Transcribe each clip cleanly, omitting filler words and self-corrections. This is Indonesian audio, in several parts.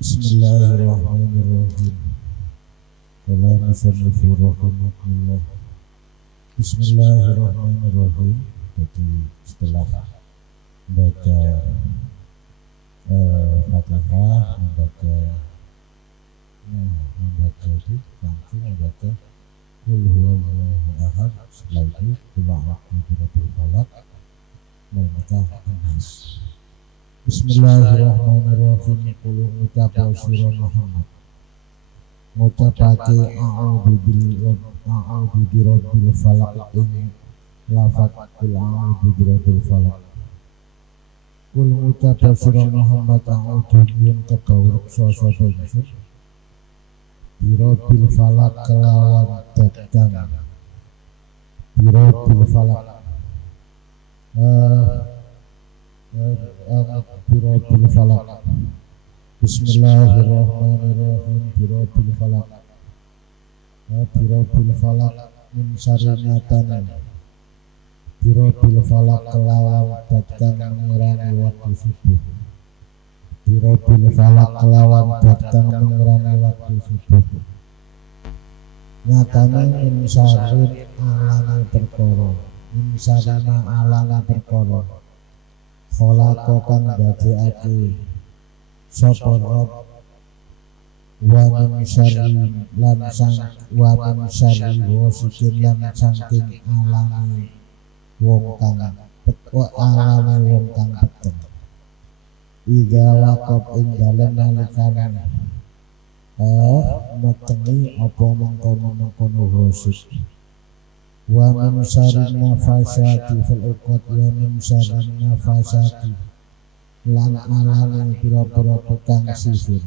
Bismillahirrahmanirrahim. Qala musannifu rahimahullah. Bismillahirrahmanirrahim. Jadi setelah membaca Fatihah, membaca itu langsung membaca Qul huwallahu ahad. Setelah itu Qul a'udzu birabbil falaq, membaca An-Nas. Bismillahirrahmanirrahim. Kulo ngucap sira Muhammad, ngucapake a'udzu birabbil falaq ing lafaz Qul a'udzu birabbil falaq. Kulo ngucap sira Muhammad a'udzu yen kebawrek sapa ingsun birabbil falaq kelawan dadang birabbil falaq birabbil falaq. Bismillahirrahmanirrahim. Birabbil falaq, birabbil falaq min syarri nyatan, birabbil falaq kelawan dadang mengirani waktu subuh, birabbil falaq kelawan dadang mengirani waktu subuh. Nyatane min syarri alane perkara, min syarri alane perkara khalaqa kang dadekake sapa Rabb wa min syarri lan sang wa min syarri wasikin lan saking alane wong kang alane wong kang peteng ida waqab ing dalem nalikane metengi apa mengkono-mengkono wasik wa min syarri nafasati fil uqad wa min syarri nafasati lan alane pira-pira tukang sihir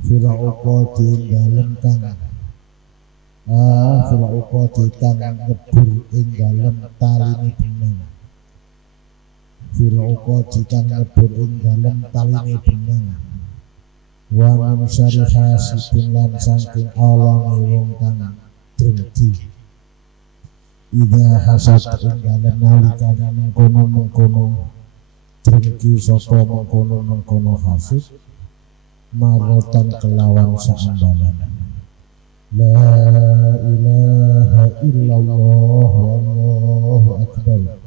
fil uqad dalem kang fil uqad kang ngebur ing dalem taline benang, fil uqad kang ngebur ing dalem taline benang. Wa min syarri hasidin lan saking alane wong kang dengki ida hasad ing dalem nalikane mengkono-mengkono dengki sapa mengkono-mengkono hasid marotan kelawan saambalan. La ilaha illallah wallahu akbar.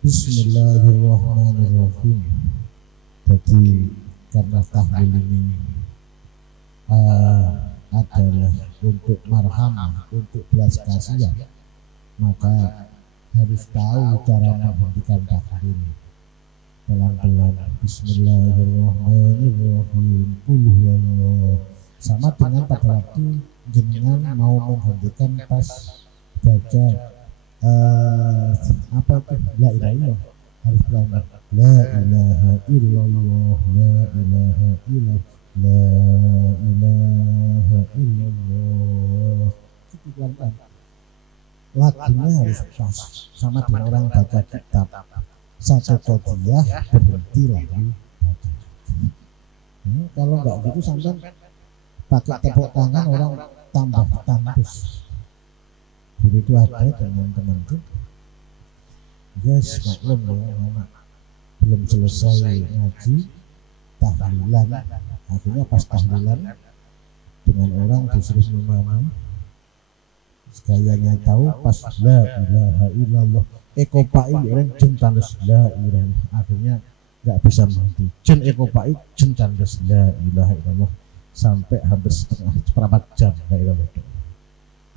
Bismillahirrahmanirrahim. Jadi karena tahlil ini adalah untuk marhamah, untuk belas kasihan, maka harus tahu cara menghentikan tahlil. Pelan-pelan. Bismillahirrahmanirrahim. Qul huwallahu. Sama dengan pada waktu jenengan mau menghentikan pas baca apa itu la ilaha illallah, harus pelan-pelan. La ilaha illallah, la ilaha illallah, la ilaha illallah. Itu pelan-pelan. Lagunya harus pas, sama dengan orang baca kitab. Satu qadiyah berhenti lagi baca. Kalau enggak gitu sampai pakai tepuk tangan orang tambah tandus. Begitu ada teman-temanku, yes maklum ya, anak belum selesai ngaji tahlilan, akhirnya pas tahlilan dengan orang disuruh ngimami, gayanya tahu pas la ilaha illallah ekopai orang jen tandes la ilaha, akhirnya nggak bisa berhenti jen ekopai jen tandes la ilaha illallah sampai hampir seperempat jam la ilaha.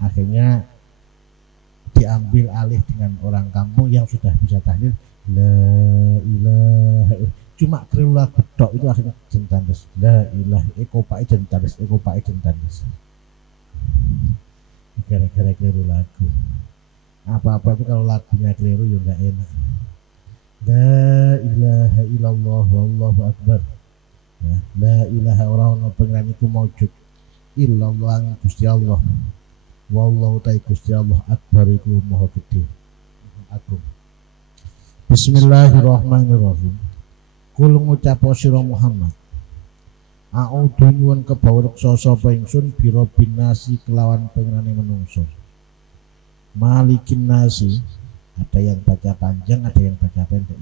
Akhirnya diambil alih dengan orang kampung yang sudah bisa tahlil la ilaha illallah, cuma keliru lagu tok itu akhirnya jen tandes la ilaha ekopai jen tandes ekopai jen tandes, gara-gara keliru lagu. Apa-apa itu kalau lagunya keliru ya enggak enak. La ilaha illallah wallahu akbar. Ya, la ilaha orang pengiran iku maujud illallah yang Gusti Allah. Wallahu ta'ala Gusti Allah akbar iku maha gede agung. Bismillahirrahmanirrahim. Kul ngucap sira Muhammad, a'udzu nyuwun kebawreksa sapa ingsun birabbin nasi kelawan pengirane menungso. Malikin nasi, ada yang baca panjang, ada yang baca pendek.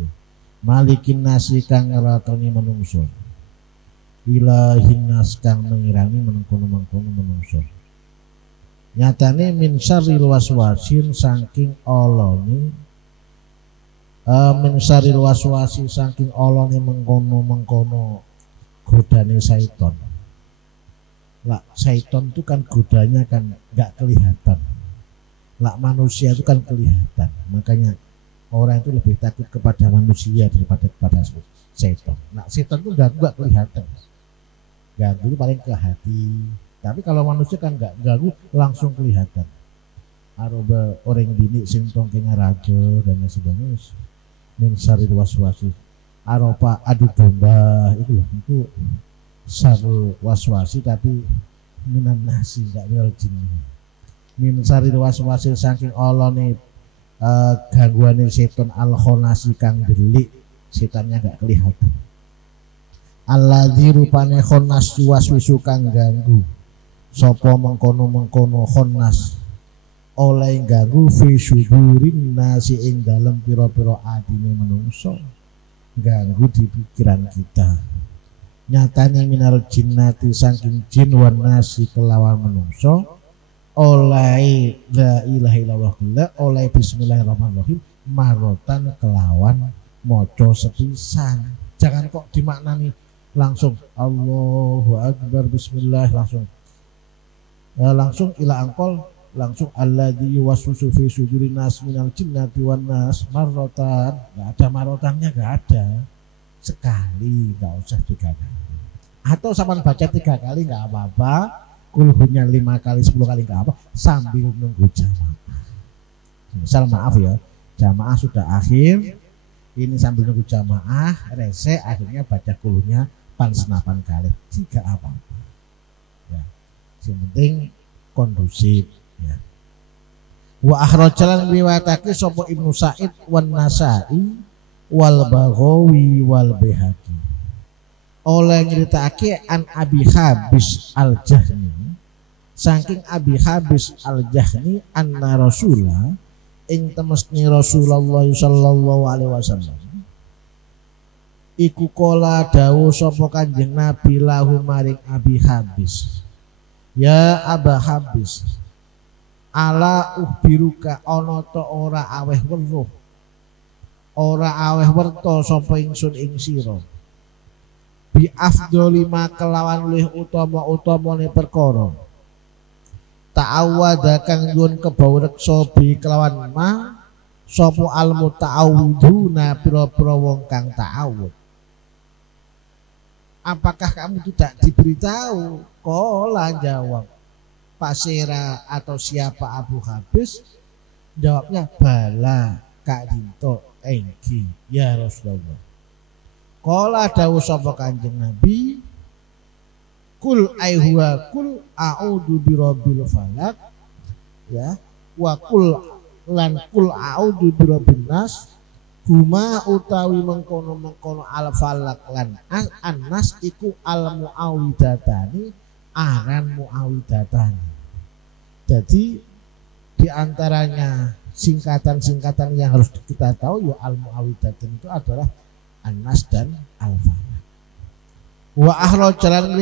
Malikin nasi kang ngeratoni menungso. ilahin nas kang mengirangi mengkono-mengkono menungso. Nyatane min syarril waswasin saking olone min syarril waswasi saking olone mengkono-mengkono godane syaiton. Lah syaiton itu kan godanya kan enggak kelihatan. Lah manusia itu kan kelihatan. Makanya orang itu lebih takut kepada manusia daripada kepada syaitan. Nah syaitan itu enggak kelihatan. Ganggu itu paling ke hati. Tapi kalau manusia kan enggak ganggu langsung kelihatan. Aroba orang bini sing tongkengnya rajo dan sebagainya. Min syarril waswasi. Aropa adu domba itu loh. Itu syarrul waswasi tapi minan nasi enggak minal jin. Min syarril waswasi saking olone gangguane setan al-khonasi kang delik, setannya enggak kelihatan. Alladzi rupane khonas waswisu kang ganggu. Sapa mengkono-mengkono khonas oleh ganggu fi syudurin nasi ing dalem pira-pira atine menungso. Ganggu di pikiran kita. Nyatane minal jinnati saking jin wan nasi kelawan menungso oleh la ilaha illallah oleh bismillahirrahmanirrahim marotan kelawan maca sepisan. Jangan kok dimaknani langsung Allahu akbar bismillah langsung ila angkol langsung alladzi yuwaswisu fi sudurin nas minal jinnati wan nas marotan. Enggak ada marotannya, enggak ada. Sekali, enggak usah 3 kali. Atau sampean baca 3 kali enggak apa-apa. Kulhunya 5 kali 10 kali enggak apa sambil nunggu jamaah. Misal maaf ya, jamaah sudah akhir, ini sambil nunggu jamaah rese akhirnya baca kulhunya 8 kali. Jika apa-apa. Ya. Yang penting kondusif ya. Wa akhrajalan riwayatake sapa Ibnu Sa'id wan Nasa'i wal Baghawi wal Baihaqi. Oleh nyeritakake an Abi Habis Al-Jahni saking Abi Habis Al-Jahni anna Rasulullah ing temesni Rasulullah sallallahu alaihi wasallam iku kala dawuh sapa Kanjeng Nabi lahu maring Abi Habis, ya Aba Habis, ala uhbiruka ana ta ora aweh weruh ora aweh werta sapa ingsun ing sira bi afdholi ma kelawan luwih utama-utamane perkara ta'awwadha kang nyuwun kebawreksa bi kelawan ma sapa al muta'awwiduna pira-pira wong kang ta'awud. Apakah kamu tidak diberitahu? Qala jawab Pasira atau siapa Abu Habis, jawabnya bala Kak Dinto engki ya Rasulullah. Qala dawuh sapa Kanjeng Nabi, kul ayhuwa kul a'udzu birabbil falaq ya wa kul lan kul a'udzu birabbin nas huma utawi mengkono-mengkono al falaq lan an-nas iku al muawwidatani aran muawwidatani. Jadi diantaranya singkatan-singkatan yang harus kita tahu ya al muawwidatani itu adalah an-nas dan al falaq. Wa akhrajalan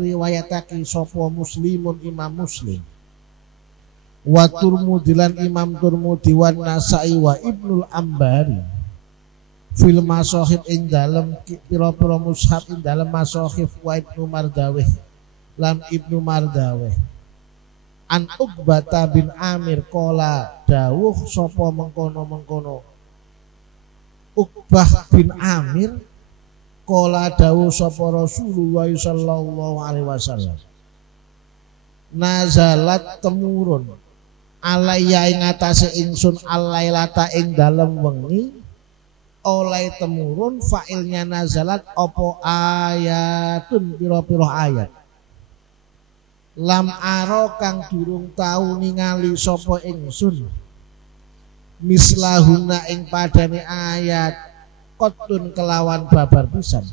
riwayatake sapa Muslimun Imam Muslim wa Turmudilan Imam Turmudi wan Nasa'i wa Ibnul Ambari fil masahif ing dalem pira-pira mushaf ing dalem masahif wa Ibnu Mardawih lan Ibnu Mardawih an Uqbah bin Amir qala dawuh sapa mengkono-mengkono Uqbah bin Amir qala dawuh sapa Rasulullah sallallahu alaihi wasallam nazalat temurun alayya ing atase ingsun alailata ing dalem wengi oleh temurun fa'ilnya nazalat opo ayatun pira-pira ayat lam aro kang durung tau ningali sapa ingsun mislahuna ing padane ayat qotun kelawan babar pisan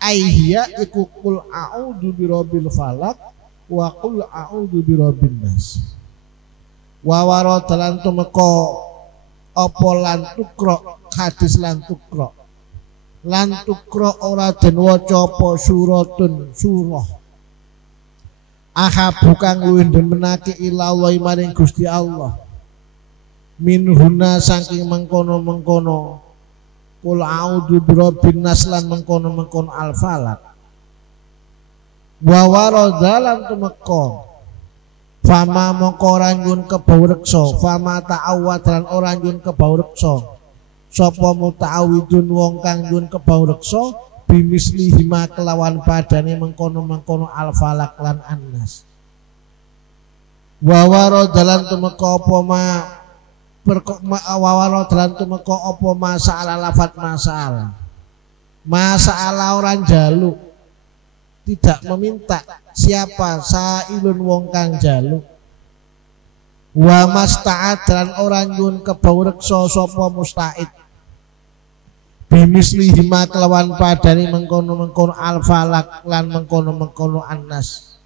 aihiya iku qul a'udzu birabbil falaq wa qul a'udzu birabbin nas wa waradalan tumeka apa lan tukra hadis lan tukra lan tukra ora den waca apa suratun surah ahabu kang luwih demenake ilallahi maring Gusti Allah minhuna saking mengkono-mengkono qul a'udzu birabbin nas lan mengkono-mengkono al falak wa waradzalan tumeka fama mongko ora nyuwun kebawreksa fama ta'awwad lan ora nyuwun kebawreksa sapa muta'awidun wong kang nyuwun kebawreksa bimislihi ma kelawan padane mengkono-mengkono al falak lan annas wa waradzalan tumeka apa ma wawaro dalan tumeka apa masalah lafat masalah orang jaluk tidak meminta siapa sailun wong kang jaluk wa masta'ad dan orang nyun kebawreksa sapa musta'id bimislihi ma kelawan padane mengkono-mengkono al falak lan mengkono-mengkono annas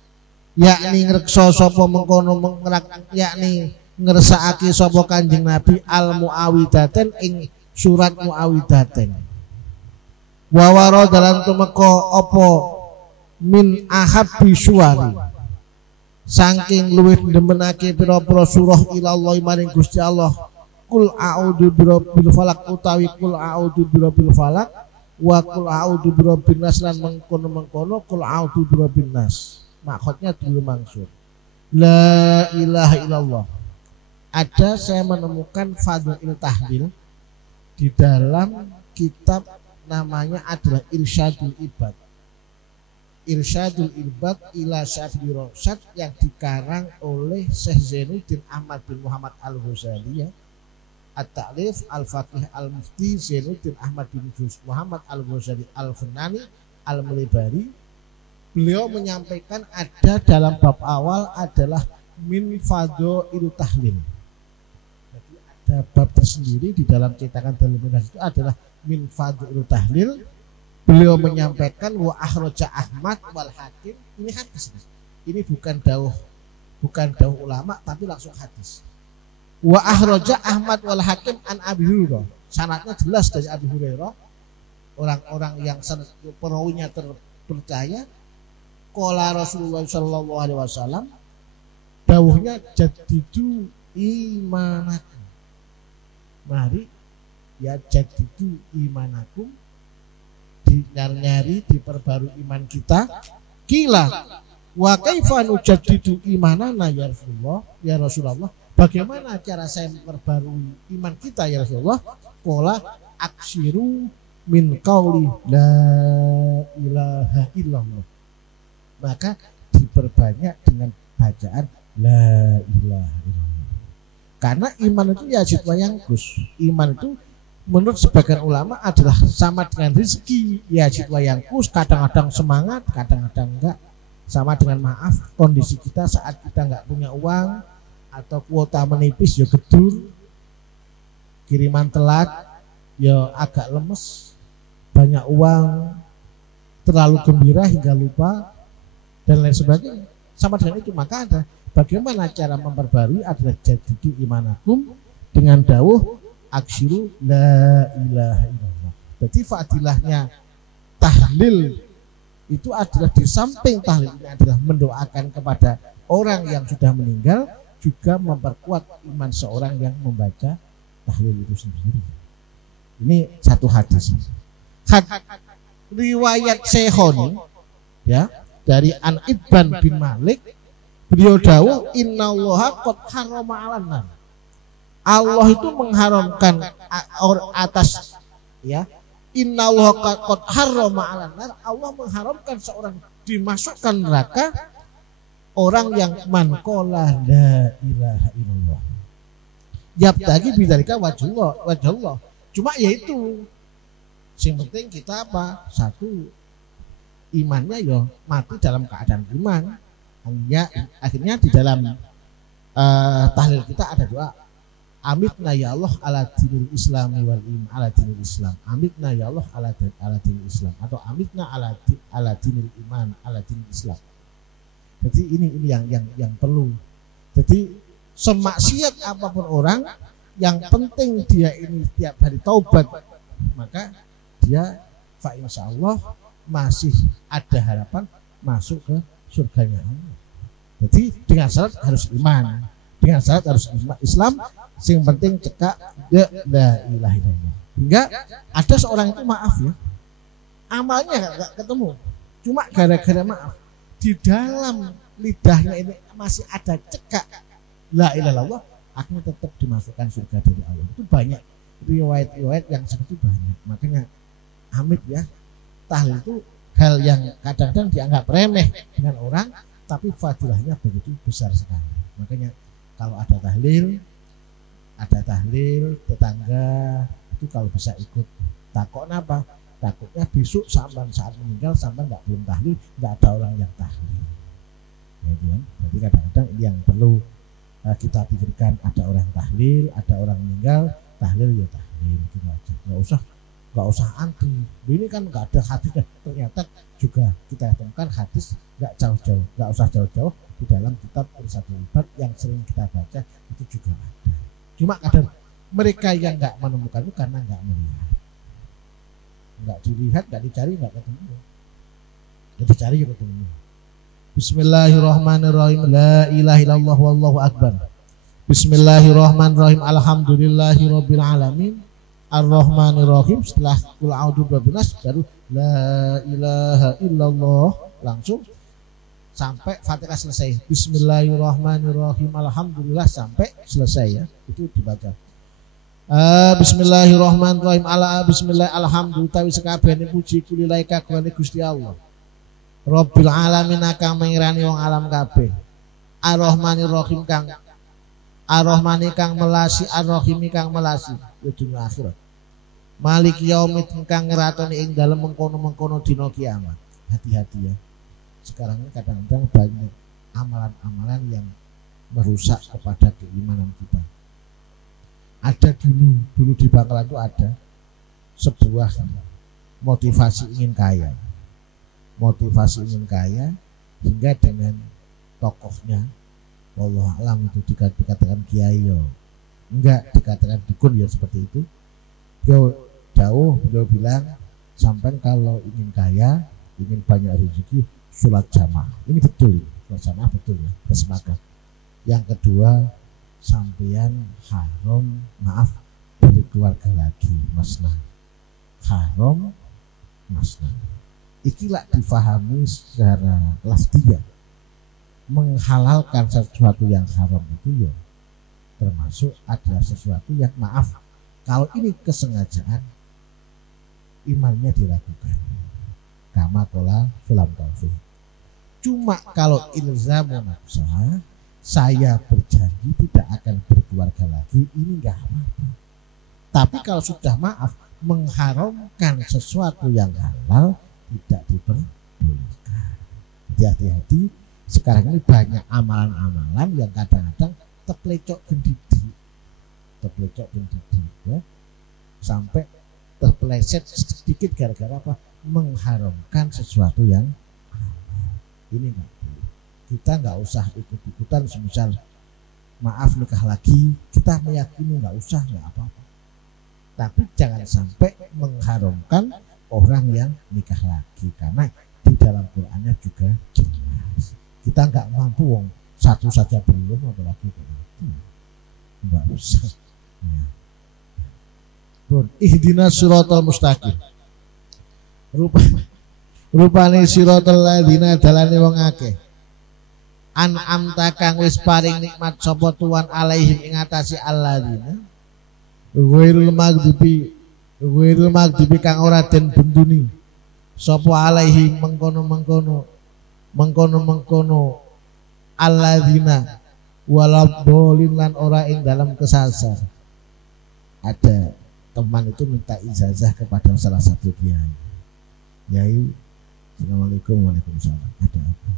yakni ngreksa sapa mengkono yakni ngersakake sapa Kanjeng Nabi al muawidaten ing surat muawidaten wa waradalan tumeka apa min ahabbi suwari saking luwih ndemenake pira-pira surah ilallah maring Gusti Allah kul a'udzu birabbil falak utawi kul a'udzu birabbil falak wa kul a'udzu birabbin nas lan mengkono-mengkono kul a'udzu birabbin nas maksudnya dulu maksud la ilaha illallah. Ada saya menemukan Fadhil Tahlil di dalam kitab namanya adalah Irsyadul Ibad. Irsyadul Ibad ila Syafii Rosyad yang dikarang oleh Syekh Zainuddin Ahmad bin Muhammad Al-Ghazali ya. At-Ta'rif Al-Faqih Al-Mufti Zainuddin Ahmad bin Muhammad Al-Ghazali Al-Funani Al-Mulibari. Beliau menyampaikan ada dalam bab awal adalah min fadhil tahlil. Ada bab tersendiri di dalam cetakan Darul Minas itu adalah min fadhil tahlil. Beliau menyampaikan wa akhraja Ahmad wal Hakim. Ini hadis. Ini bukan dawuh ulama tapi langsung hadis. Wa akhraja Ahmad wal Hakim an Abi Hurairah. Sanadnya jelas dari Abi Hurairah. Orang-orang yang perawinya terpercaya. Qala Rasulullah sallallahu alaihi wasallam dawuhnya jadidu imanakum. Mari ya jadidu imanakum, nyari diperbarui iman kita. Kila wa kaifa nujaddidu imanana ya Rasulullah, bagaimana cara saya memperbarui iman kita ya Rasulullah? Qala aksiru min qauli la ilaha illallah, maka diperbanyak dengan bacaan la ilaha illallah. Karena iman itu ya jitwa yangkus. Iman itu menurut sebagian ulama adalah sama dengan rezeki, ya jitwa yangkus, kadang-kadang semangat, kadang-kadang enggak. Sama dengan maaf, kondisi kita saat kita enggak punya uang atau kuota menipis ya gedur, kiriman telat ya agak lemes, banyak uang terlalu gembira hingga lupa dan lain sebagainya. Sama dengan itu, maka ada bagaimana cara memperbarui adalah jadidu imanakum dengan dawuh aksiru la ilaha illallah. Jadi fadilahnya tahlil itu adalah di samping tahlil ini adalah mendoakan kepada orang yang sudah meninggal, juga memperkuat iman seorang yang membaca tahlil itu sendiri. Ini satu hadis. Riwayat Syekhoni ya dari An Ibban bin Malik, beliau dawuh innallaha qad harrama 'alan nar. Allah itu mengharamkan atas ya. Innallaha qad harrama 'alan nar. Allah mengharamkan seorang dimasukkan neraka orang yang man qala la ilaha illallah. Yabtagi bidzalika wajhullah. Cuma yaitu yang penting kita apa? Satu, imannya ya mati dalam keadaan iman. Akhirnya di dalam tahlil kita ada doa. Amitna ya Allah ala dinil islami wal iman, ala dinil islam. Amitna ya Allah ala dinil islam, atau amitna ala dinil iman, ala dinil islam. Jadi ini yang perlu. Jadi semaksiat apapun orang, yang penting dia ini tiap hari taubat, maka dia fa insyaallah masih ada harapan masuk ke surganya Allah. Jadi dengan syarat harus iman, dengan syarat harus Islam, yang penting cekak la ilaha illallah. Hingga ada seorang itu maaf ya, amalnya nggak ketemu, cuma gara-gara maaf di dalam lidahnya ini masih ada cekak la ilaha illallah, akhirnya tetap dimasukkan surga dari Allah. Itu banyak riwayat-riwayat yang seperti banyak. Makanya amit ya, tahlil itu hal yang kadang-kadang dianggap remeh dengan orang, tapi fadilahnya begitu besar sekali. Makanya kalau ada tahlil tetangga itu kalau bisa ikut. Takutnya apa? Takutnya besok sampai saat meninggal sampai nggak belum tahlil, nggak ada orang yang tahlil. Ya, kan? Jadi kadang-kadang yang perlu kita pikirkan, ada orang tahlil, ada orang meninggal, tahlil ya tahlil gitu aja. Nggak usah anti. Ini kan nggak ada hadisnya. Ternyata juga kita temukan hadis nggak usah jauh-jauh di dalam kitab Irsyadul Ibad yang sering kita baca itu juga ada. Cuma kadang mereka yang nggak menemukan itu karena nggak melihat, nggak dilihat, nggak dicari, nggak ketemu. Jadi dicari juga ketemu. Bismillahirrahmanirrahim. La ilaha illallah wallahu akbar. Bismillahirrahmanirrahim. Alhamdulillahirabbil alamin. Ar-Rahmanirrahim. Setelah qul a'udzu birabbin nas baru la ilaha illallah, langsung sampai Fatihah selesai. Bismillahirrahmanirrahim. Alhamdulillah sampai selesai ya. Itu dibaca. Bismillahirrahmanirrahim. Bismillah alhamdulillah sekabehane puji kulilahi kagungane Gusti Allah. Rabbil alamin kang mengirani wong alam kabeh. Ar-Rahmanirrahim kang Ar-Rahmani kang melasi, Ar-Rahimi kang melasi ya dunya akhirat. Malik yaumid kang ngeratoni ing dalem mengkono-mengkono dina kiamat. Hati-hati ya. Sekarang ini kadang-kadang banyak amalan-amalan yang merusak kepada keimanan kita. Ada dulu di Bangkalan itu ada sebuah motivasi ingin kaya hingga dengan tokohnya wallahu alam itu dikatakan kiai yo, enggak dikatakan dukun ya seperti itu. Beliau bilang sampai kalau ingin kaya, ingin banyak rezeki, sholat jamaah. Ini betul, sholat jamaah betul ya, kita sepakat. Yang kedua, sampeyan haram berkeluarga lagi, masnah. Haram masnah. Ikilah difahami secara lafziyah. Menghalalkan sesuatu yang haram itu ya termasuk adalah sesuatu yang kalau ini kesengajaan imannya diragukan. Kama qala sulam taufik. Cuma kalau ilzamun nafsah, saya berjanji tidak akan berkeluarga lagi, ini enggak apa-apa. Tapi kalau sudah mengharamkan sesuatu yang halal tidak diperbolehkan. Jadi hati-hati, sekarang ini banyak amalan-amalan yang kadang-kadang terpelecok gendidi ya, sampai terpeleset sedikit gara-gara apa? Mengharamkan sesuatu yang halal. Ini enggak boleh. Kita nggak usah ikut-ikutan, semisal nikah lagi, kita meyakini nggak usah, nggak apa-apa. Tapi jangan sampai mengharamkan orang yang nikah lagi, karena di dalam Qur'annya juga jelas. Kita nggak mampu, wong satu saja belum, apalagi nggak usah. Ya. Ihdinas siratal mustaqim. Rupane siratal ladzina dalane wong akeh. An'amta kang wis paring nikmat sapa tuan alaihim ing atase alladzina. Ghairul maghdubi kang ora den benduni sapa alaihim mengkono alladzina waladhdallin lan ora ing dalam kesasar. Ada teman itu minta ijazah kepada salah satu kiai. Kiai, assalamualaikum, waalaikumsalam. Ada apa?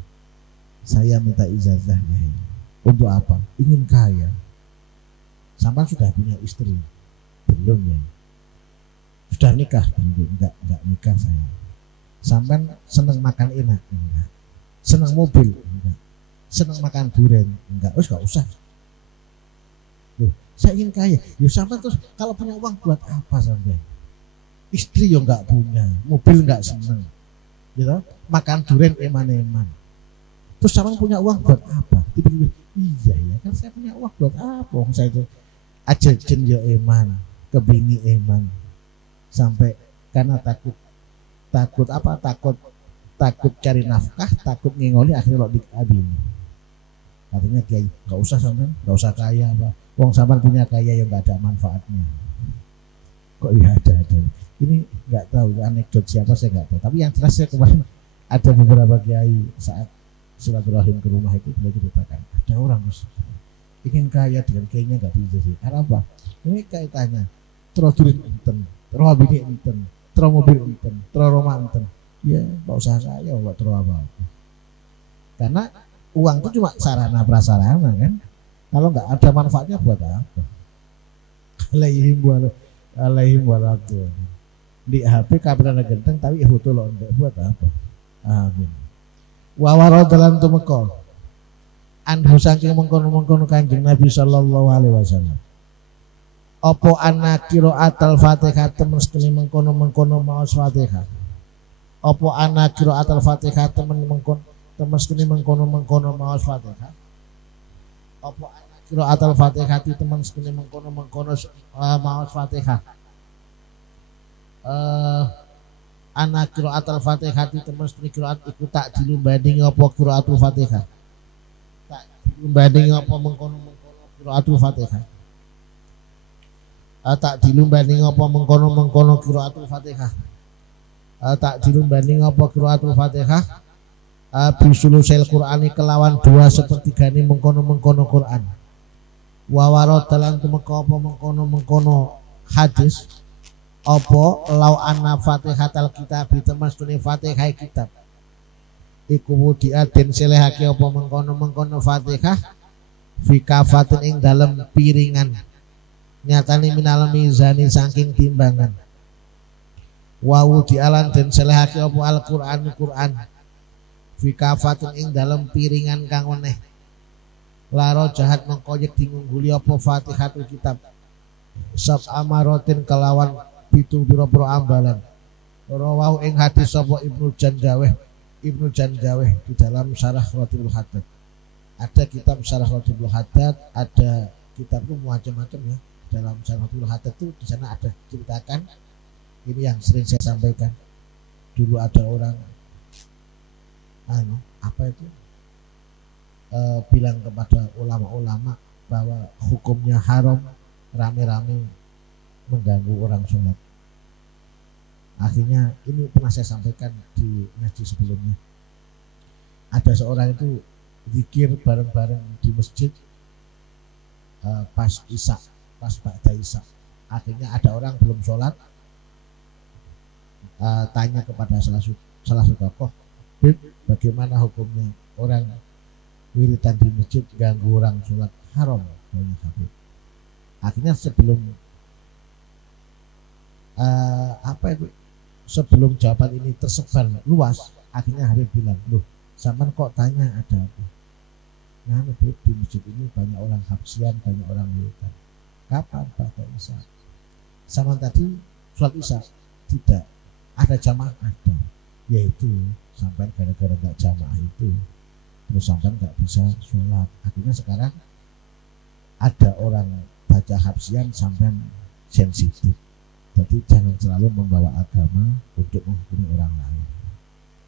Saya minta ijazah, kiai. Untuk apa? Ingin kaya. Sampai sudah punya istri? Belum ya. Sudah nikah? Belum. Enggak nikah saya. Sampai senang makan enak? Enggak. Senang mobil? Enggak. Senang makan durian? Enggak. Enggak usah. Loh, saya ingin kaya. Ya sampai terus kalau punya uang buat apa sampai? istri yang nggak punya, mobil nggak seneng, gitu, makan durian eman-eman. Terus sampean punya uang buat apa? Dipikir, iya ya kan saya punya uang buat apa? Wong saya itu ajajen ya eman, kebini eman, sampai karena takut apa? Takut cari nafkah, takut ngingoli akhirnya lo diabini. Katanya kiai, nggak usah sampean, nggak usah kaya apa. Wong sampean punya kaya yang nggak ada manfaatnya. Kok iya ada. Ini nggak tahu anekdot siapa saya nggak tahu. Tapi yang jelas saya kemarin ada beberapa kiai saat silaturahim ke rumah itu beliau ceritakan ada orang ingin kaya dengan kayaknya nggak bisa sih. Karena apa? Ini kaitannya terus duit enten, terus bini enten, terus mobil enten, terus rumah enten. Ya nggak usah kaya, nggak terus apa. Karena uang itu cuma sarana prasarana kan. Kalau nggak ada manfaatnya buat apa? Alaihim walatu. Di HP kabarana genteng tapi foto lo enggak buat apa? Amin. Wawaro dalam tumeka anhu saking mengkono-mengkono Kanjeng Nabi sallallahu alaihi wasallam. Apa ana qiraatul Fatihah temen sekali mengkono-mengkono maos Fatihah. Apa ana qiraatul Fatihah temen sekali mengkono-mengkono maos Fatihah. Apa ana qiraatul Fatihah temen sekali mengkono-mengkono maos Fatihah. Anak qiraatul Fatihah temen sekali qiraat iku tak dilumbandingi apa qiraatul Fatihah. Tak dilumbandingi apa mengkono-mengkono qiraatul Fatihah. Tak dilumbandingi apa mengkono-mengkono qiraatul Fatihah. Tak dilumbandingi apa qiraatul Fatihah. Bisulusil Qur'ani kelawan 2/3 mengkono-mengkono Qur'an. Wa waradalan tumeka apa mengkono-mengkono hadis. Apa lau anna Fatihatal kitab temen Fatihah kitab iku mudiatin selehake apa mengkono-mengkono Fatihah fi kafatin ing dalem piringan nyatane minal mizani saking timbangan wa wudialan den selehake apa Al-Qur'an fi kafatin ing dalem piringan kang weneh laro jahat mengkoyek dingungguli apa Fatihatul kitab sab amarotin kelawan pitung pira-pira ambalan. Rawahu ing hadis sapa Ibnu Jandaweh di dalam Syarah Ratibul Haddad. Ada kitab Syarah Ratibul Haddad, ada kitab itu macam-macam ya. Dalam Syarah Ratibul Haddad itu di sana ada ceritakan ini yang sering saya sampaikan. Dulu ada orang bilang kepada ulama-ulama bahwa hukumnya haram rame-rame mengganggu orang sholat. Akhirnya ini pernah saya sampaikan di ngaji sebelumnya. Ada seorang itu zikir bareng-bareng di masjid pas isya, pas ba'da isya. Akhirnya ada orang belum sholat tanya kepada salah satu tokoh, bagaimana hukumnya orang wiridan di masjid ganggu orang sholat haram? Akhirnya sebelum jawaban ini tersebar luas, akhirnya Habib bilang, loh, sampean kok tanya ada apa? Nah, Habib, di masjid ini banyak orang habsian, banyak orang wiridan. Kapan pada isya? Sama tadi sholat isya tidak ada jamaah ada, yaitu sampai gara-gara nggak jamaah itu, terus sampai nggak bisa sholat. Akhirnya sekarang ada orang baca habsian sampai sensitif. Jadi jangan selalu membawa agama untuk menghukumi orang lain.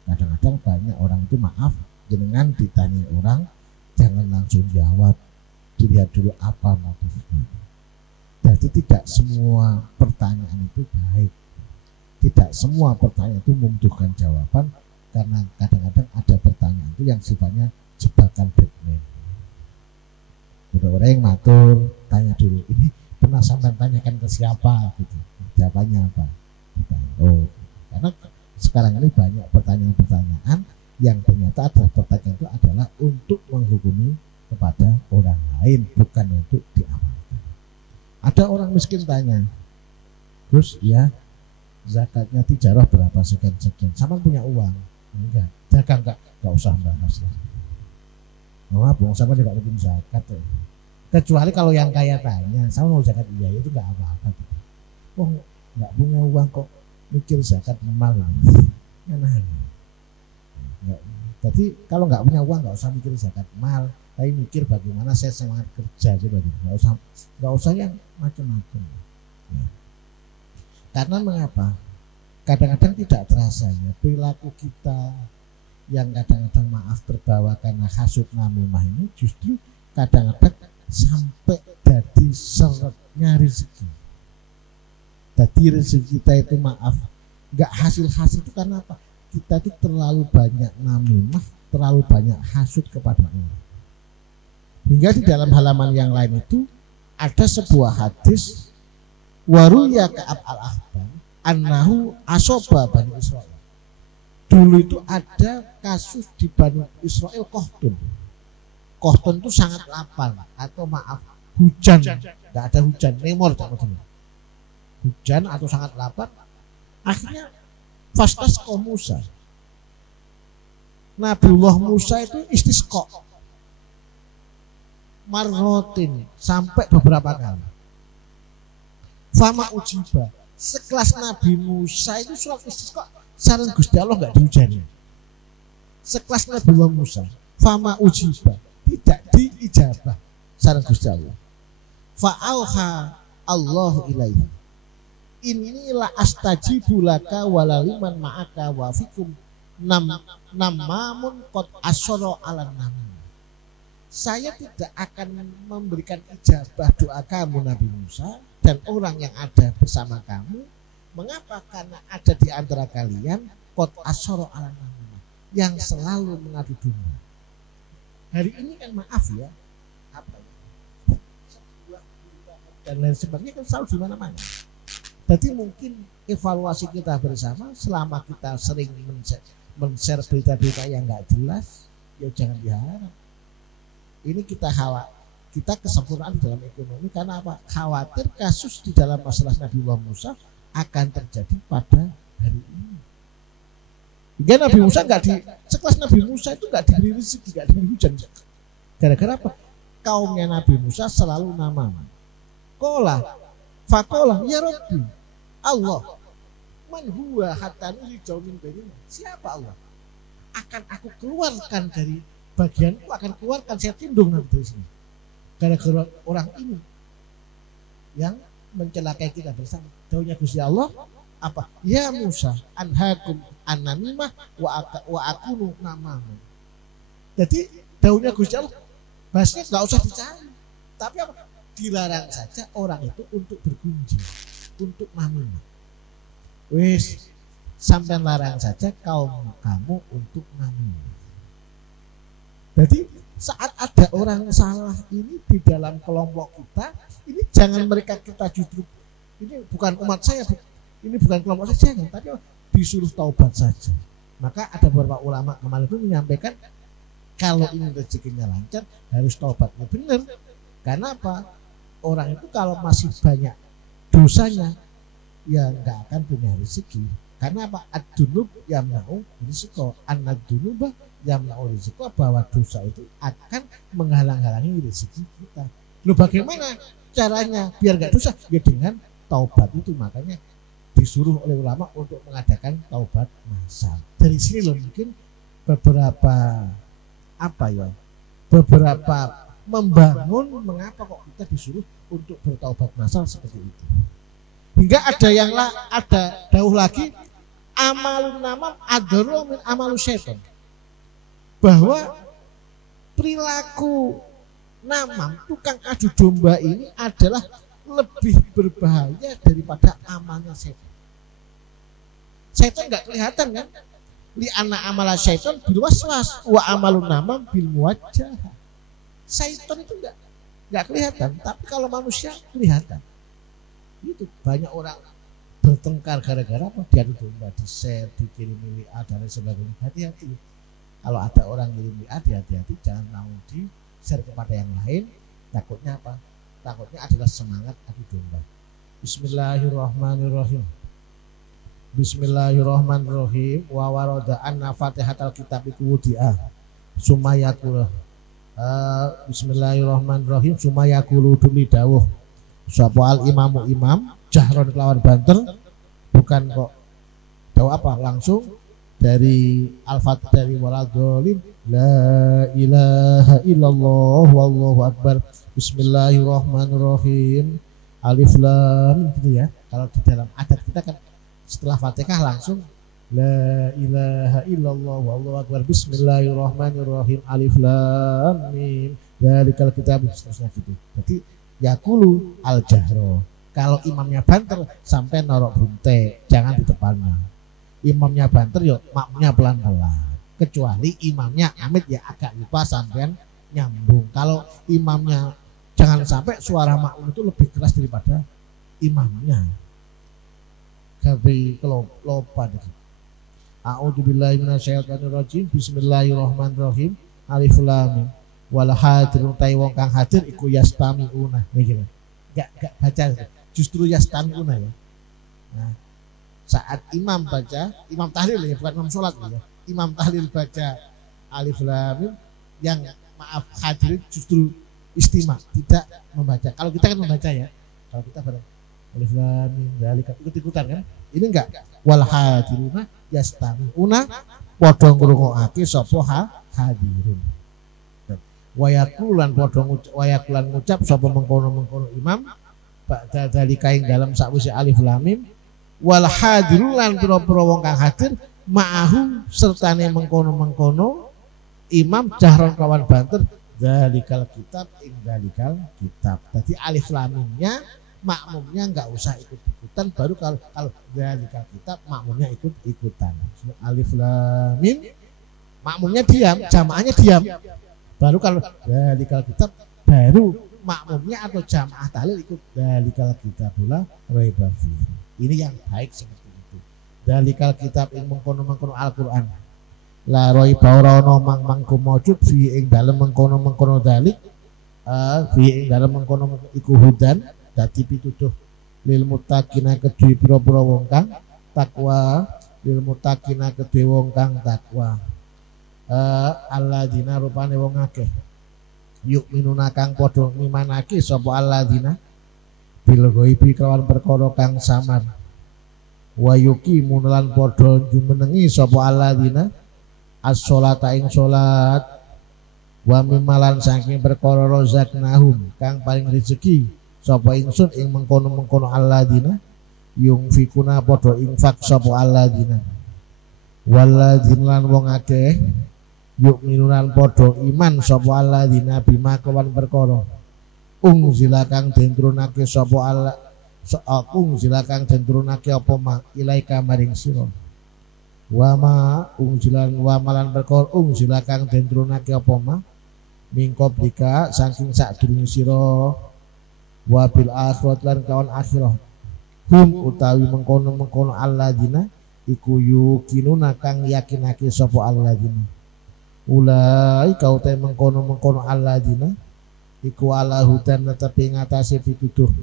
Kadang-kadang banyak orang itu maaf, jenengan ditanya orang, jangan langsung jawab, dilihat dulu apa motifnya. Jadi tidak semua pertanyaan itu baik, tidak semua pertanyaan itu membutuhkan jawaban, karena kadang-kadang ada pertanyaan itu yang sifatnya jebakan Batman. Ada orang yang matur, tanya dulu, ini pernah sampai tanyakan ke siapa gitu. Jawabannya apa? Oh, karena sekarang ini banyak pertanyaan-pertanyaan yang ternyata adalah pertanyaan itu adalah untuk menghukumi kepada orang lain, bukan untuk diamalkan. Ada orang miskin tanya, Gus, ya zakatnya tijarah berapa sekian? Sama punya uang? Enggak. Zakat enggak usah bahas lah. Maaf, sama tidak mungkin zakat. Kecuali kalau yang kaya tanya, sama mau zakat iya itu enggak apa-apa. Oh, nggak punya uang kok mikir zakat mal. Jadi kalau nggak punya uang nggak usah mikir zakat mal, tapi mikir bagaimana saya semangat kerja coba, nggak usah yang macam-macam. Nah, karena mengapa? Kadang-kadang tidak terasa ya perilaku kita yang kadang-kadang maaf terbawa karena hasud namimah ini justru kadang-kadang sampai jadi seretnya rezeki. Jadi rezeki kita itu maaf nggak hasil-hasil itu karena apa? Kita itu terlalu banyak namimah, terlalu banyak hasud kepada orang. Hingga di dalam halaman yang lain itu ada sebuah hadis waruya Ka'ab al-Ahbar annahu asoba Bani Israel. Dulu itu ada kasus di Bani Israel kohtun. Kohtun itu sangat lapar atau maaf hujan, nggak ada hujan, nemor teman-teman. Hujan atau sangat lapar, akhirnya fastas Musa. Nabiullah Musa itu istisqa marrotin sampai beberapa kali. Fama ujiba, sekelas Nabi Musa itu surat istisqa saran Gusti Allah nggak dihujani. Sekelas Nabiullah Musa, fama ujiba, tidak diijabah saran Gusti Allah. Fa'auha Allah ilaihi, inilah astajibu laka walaliman ma'aka wa fikum namamun qad asyara ala nabi. Saya tidak akan memberikan ijabah doa kamu Nabi Musa dan orang yang ada bersama kamu. Mengapa? Karena ada di antara kalian qad asyara ala nabi yang selalu mengadu domba. Hari ini kan maaf ya, apa ya? Dan lain sebagainya kan selalu di mana-mana. Jadi mungkin evaluasi kita bersama selama kita sering men-share berita-berita yang nggak jelas, ya jangan diharap. Ini kita kesempurnaan dalam ekonomi karena apa? Khawatir kasus di dalam masalah Nabi Musa akan terjadi pada hari ini. Hingga Nabi Musa sekelas Nabi Musa itu nggak diberi rezeki, nggak diberi hujan. Gara-gara apa? Kaumnya Nabi Musa selalu nama. Fakola ya Rabbi Allah man huwa hatta nuri jaumin bainina. Siapa Allah? Akan aku keluarkan dari bagianku, akan keluarkan saya tindung nanti dari sini. Gara-gara orang ini yang mencelakai kita bersama. Dawuhnya Gusti Allah apa? Ya Musa anhakum annamimah wa akunu namamu. Jadi dawuhnya Gusti Allah bahasnya nggak usah dicari. Tapi apa? Dilarang saja orang itu untuk bergunjing, untuk namimah. Wis sampai larang saja kamu untuk namimah. Jadi saat ada orang salah ini di dalam kelompok kita, ini jangan mereka kita justru ini bukan umat saya, ini bukan kelompok saya, jangan, tapi disuruh taubat saja. Maka ada beberapa ulama kemarin itu menyampaikan kalau ini rezekinya lancar harus taubatnya benar. Karena apa? Orang itu kalau masih banyak dosanya ya nggak akan punya rezeki. Karena apa? Ad-dunub yamna'u rizqa, an-dunubah yamna'u rizqa, bahwa dosa itu akan menghalang-halangi rezeki kita. Loh bagaimana caranya biar nggak dosa? Ya dengan taubat itu. Makanya disuruh oleh ulama untuk mengadakan taubat massal. Dari sini loh mungkin beberapa membangun mengapa kok kita disuruh untuk bertaubat massal seperti itu. Hingga ada dawuh lagi amalun namam adharu min amalu syaitan, bahwa perilaku namam tukang adu domba ini adalah lebih berbahaya daripada amalnya syaitan. Syaitan nggak kelihatan kan? Li anna amala syaitan bil waswas wa amalun namam bil muwajjah. Syaitan itu nggak kelihatan, tapi kalau manusia kelihatan. Itu banyak orang bertengkar gara-gara apa? Diadu domba, di-share, dikirim WA dan lain sebagainya. Hati-hati. Kalau ada orang kirim WA, hati-hati, jangan mau di-share kepada yang lain. Takutnya apa? Takutnya adalah semangat adu domba. Bismillahirrahmanirrahim. Bismillahirrahmanirrahim. Wa warada anna fatihatal kitab wudi'ah sumayakul. Bismillahirrahmanirrahim. Sumayakulu duli dawuh sapa al imam jahron kelawan banter, bukan kok Tahu apa? Langsung dari Al-Fatihah, dari waladhdallin, la ilaha illallah wallahu akbar, bismillahirrahmanirrahim, alif lam, gitu ya. Kalau di dalam adat kita kan setelah Fatihah langsung la ilaha illallah wallahu akbar, bismillahirrahmanirrahim, alif lam mim, dzalikal kitab, seterusnya gitu. Jadi yaqulu al jahro. Kalau imamnya banter sampai norok bunte, jangan di depannya. Imamnya banter yuk makmumnya pelan-pelan. Kecuali imamnya amit ya agak lupa sampean nyambung. Kalau imamnya jangan sampai suara makmum itu lebih keras daripada imamnya. Gawe lupa deh. A'udzubillahi minasyaitonirrajim. Bismillahirrahmanirrahim. Alif lam mim. Wal hadirun tai wong kang hadir iku yastamiuna. Nggih. Enggak baca. Justru yastamiuna ya. Nah, saat imam baca, imam tahlil ya, bukan imam sholat ya. Imam tahlil baca alif lam mim, yang maaf hadirin justru istima, tidak membaca. Kalau kita kan membaca ya. Kalau kita pada alif lam mim dzalika ikut-ikutan kan. Ini enggak. Wal hadiruna yastamiuna padha ngrungokake sapa hadirun. Wayakulan padha wayakulan ngucap sapa mengkono-mengkono imam ba'da dzalika ing dalam sakwise alif lam mim, wal hadirun lan pira-pira wong kang hadir ma'ahu sertane mengkono-mengkono imam jahron kawan banter dzalikal kitab ing dzalikal kitab. Jadi alif lam mimnya makmumnya enggak usah ikut-ikutan, baru kalau dzalikal kitab makmumnya ikut-ikutan. Alif lam mim makmumnya diam, jamaahnya diam. Baru kalau dzalikal kitab baru makmumnya atau jamaah tahlil ikut dzalikal kitabula raiba fihi. Ini yang baik seperti itu. Dzalikal kitab ing mengkono-mengkono Al-Qur'an. La raiba ora ana mangku maujud fi ing dalem mengkono-mengkono dalik fi ing dalem mengkono iku hudan dadi pituduh lil muttaqina kedue pira-pira wong kang takwa, lil muttaqina kedue wong kang takwa. Alladzina rupane wong akeh yuk minuna kang padha mimanake sapa alladzina bil ghaibi kelawan perkara kang samar, wa yuqimuna lan padha jumenengi sapa alladzina as-sholata ing salat, wa mimmalan saking perkara rozaknahum kang paling rezeki sapa ingsun ing mengkono-mengkono alladzina yungfikuna padha infak sapa alladzina, walladzina lan wong akeh yuk minunan podo iman sapa alladzina bima kawan perkara ungzilakang dentrunake sapa Allah ungzilakang dentrunake apa ma ilaika maring sira, wa ma ungzilan wa malan perkara ungzilakang dentrunake apa ma mingko blika saking sadurunge sira, wa bil akhirat lan kawan akhirah hum utawi mengkono-mengkono alladzina iku yukinuna kang yakinake sapa alladzina, ulai kau te mengkono alladzina iku ala hudan netepi ngatasi pituduh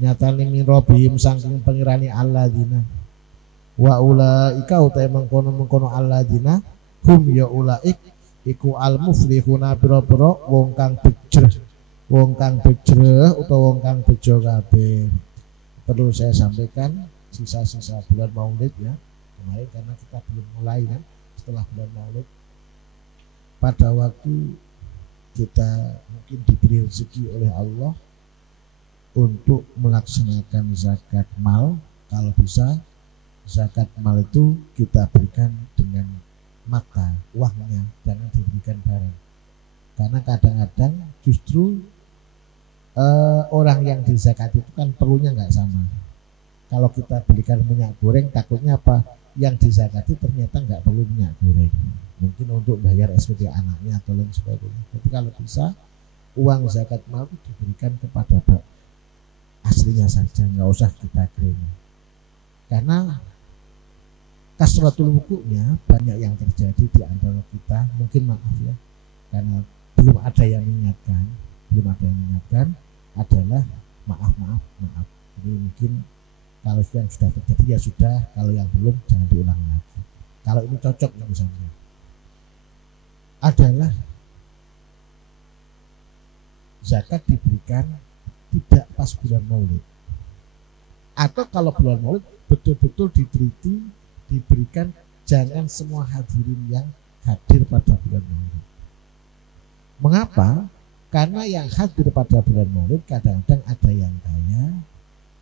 nyatane min robihim saking pengirani alladzina, wa ulai kau te mengkono alladzina hum ya ulaik iku al muflihuna pira-pira wong kang bejreh utawa wong kang bejo kabeh. Perlu saya sampaikan sisa-sisa bulan Maulid ya kemarin, karena kita belum mulai kan. Setelah bulan Maulid pada waktu kita mungkin diberi rezeki oleh Allah untuk melaksanakan zakat mal, kalau bisa zakat mal itu kita berikan dengan mata uangnya, jangan diberikan barang. Karena kadang-kadang justru orang yang dizakati itu kan perlunya nggak sama. Kalau kita belikan minyak goreng, takutnya apa? Yang dizakati ternyata nggak perlu minyak goreng, mungkin untuk bayar SPP anaknya atau lain sebagainya. Tapi kalau bisa uang zakat mal itu diberikan kepada aslinya saja, nggak usah kita klaim. Karena kasratul wuku'nya banyak yang terjadi di antara kita, mungkin maaf ya, karena belum ada yang mengingatkan adalah maaf. Jadi mungkin kalau yang sudah terjadi ya sudah, kalau yang belum jangan diulang lagi. Kalau ini cocok misalnya adalah zakat diberikan tidak pas bulan Maulid, atau kalau bulan Maulid betul-betul diteliti diberikan jangan semua hadirin yang hadir pada bulan Maulid. Mengapa? Karena yang hadir pada bulan Maulid kadang-kadang ada yang kaya,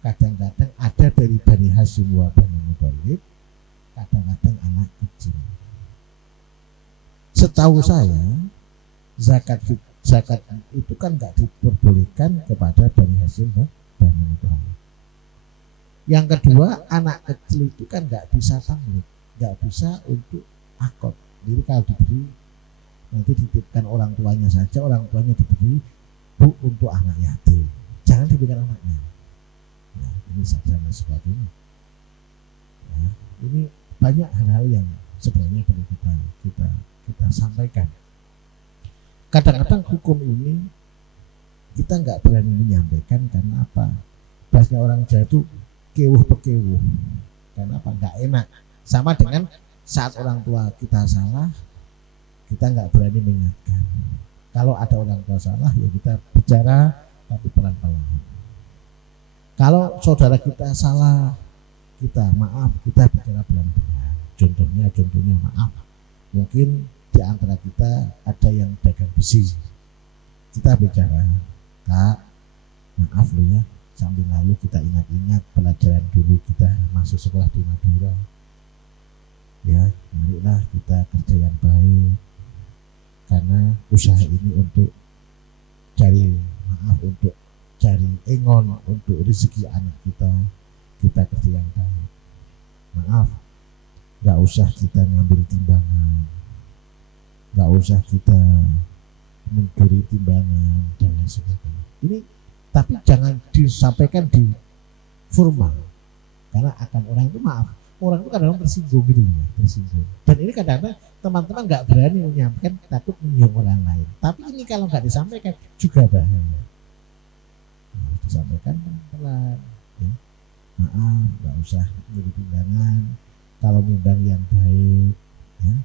kadang-kadang ada dari Bani Hashim wa Bani Muthalib, kadang-kadang anak kecil. Setahu saya zakat itu kan nggak diperbolehkan kepada Bani Hashim wa Bani Muthalib. Yang kedua, anak kecil itu kan nggak bisa tamlik, nggak bisa untuk akad. Jadi kalau diberi nanti dititipkan orang tuanya saja, orang tuanya diberi bu untuk anak yatim, jangan diberikan anaknya. Ya, ini saja dan sebagainya. Ya, ini banyak hal-hal yang sebenarnya perlu kita sampaikan. Kadang-kadang hukum ini kita nggak berani menyampaikan karena apa? Bahasanya orang Jawa itu kewuh-pekewuh. Karena apa? Nggak enak. Sama dengan saat orang tua kita salah, kita nggak berani mengingatkan. Kalau ada orang tua salah, ya kita bicara tapi pelan-pelan. Kalau saudara kita salah, kita maaf, kita bicara pelan-pelan. Contohnya maaf. Mungkin di antara kita ada yang dagang besi. Kita bicara, Kak, maaf lo ya. Sambil lalu kita ingat-ingat pelajaran dulu kita masuk sekolah di Madura. Ya, marilah kita kerja yang baik. Karena usaha ini untuk cari engon untuk rezeki anak kita kerja yang baik. Maaf, nggak usah kita ngambil timbangan, nggak usah kita mencuri timbangan dan lain sebagainya. Ini tapi jangan disampaikan di formal, karena akan orang itu maaf, orang itu kadang-kadang tersinggung gitu ya, tersinggung. Dan ini kadang-kadang teman-teman nggak berani menyampaikan, takut menyinggung orang lain. Tapi ini kalau nggak disampaikan juga bahaya. Harus disampaikan pelan-pelan. Ya. Maaf, nggak usah menjadi timbangan. Kalau nimbang yang baik, ya.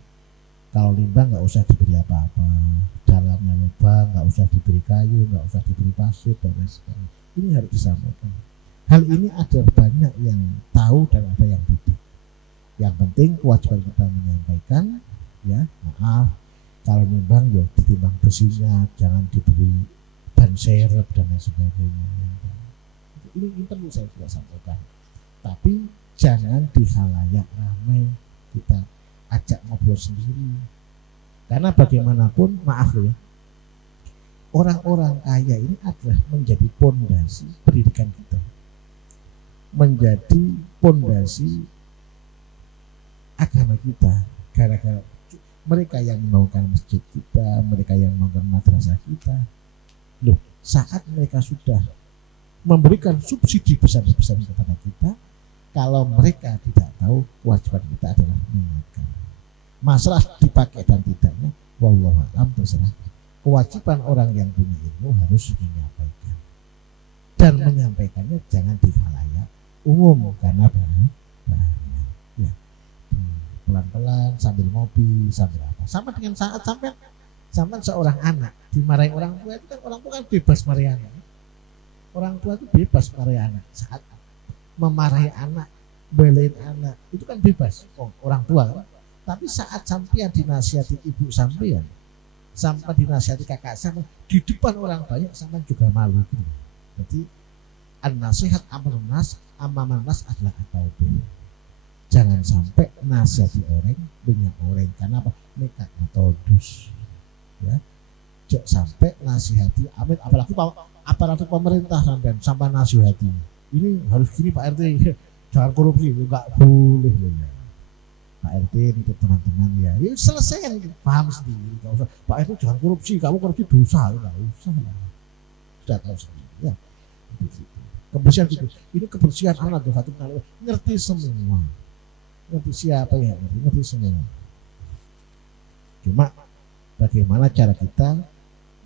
Kalau nimbang nggak usah diberi apa-apa. Dalamnya lubang, nggak usah diberi kayu, nggak usah diberi pasir dan lain sebagainya. Ini harus disampaikan. Hal ini ada banyak yang tahu dan ada yang tidak. Yang penting kewajiban kita menyampaikan, ya maaf kalau nimbang ya ditimbang besinya, jangan diberi ban serep dan lain sebagainya. Ini perlu saya juga sampaikan. Tapi jangan di khalayak ramai kita ajak ngobrol sendiri. Karena bagaimanapun, maaf ya, orang-orang kaya ini adalah menjadi pondasi pendidikan kita, menjadi pondasi agama kita. Gara-gara mereka yang membangun masjid kita, mereka yang membangun madrasah kita. Loh, saat mereka sudah memberikan subsidi besar-besar kepada kita, kalau mereka tidak tahu, kewajiban kita adalah mengingatkan. Masalah dipakai dan tidaknya, wallahu a'lam, terserah. Kewajiban orang yang punya ilmu harus menyampaikan, dan menyampaikannya jangan di khalayak umum karena bahaya. Ya, pelan-pelan sambil ngopi, sambil apa. Sama dengan saat sampai seorang anak dimarahi orang tua, itu kan orang tua kan bebas marahi anak. Orang tua itu bebas marahi anak. Saat memarahi anak, belain anak, itu kan bebas orang tua kan? Tapi saat sampean dinasihati ibu sampean, sampai dinasihati kakak sampean di depan orang banyak, sampean juga malu gitu. Jadi an-nasihat amaman nas adalah at-taubih. Jangan sampai nasihati orang banyak orang, karena apa? Nekat atau dus. Ya. Jangan sampai nasihati amin, apalagi aparatur pemerintah sampai nasihati. Ini harus gini Pak RT, jangan korupsi, enggak boleh ya. Pak RT ini teman-teman ya, ini selesai kan, paham sendiri, nggak usah Pak RT jangan korupsi, kamu korupsi dosa, nggak usah lah, sudah tahu sendiri ya. Kebersihan gitu, ini kebersihan anak dosa itu ngerti semua, ngerti siapa ya, ngerti semua. Cuma bagaimana cara kita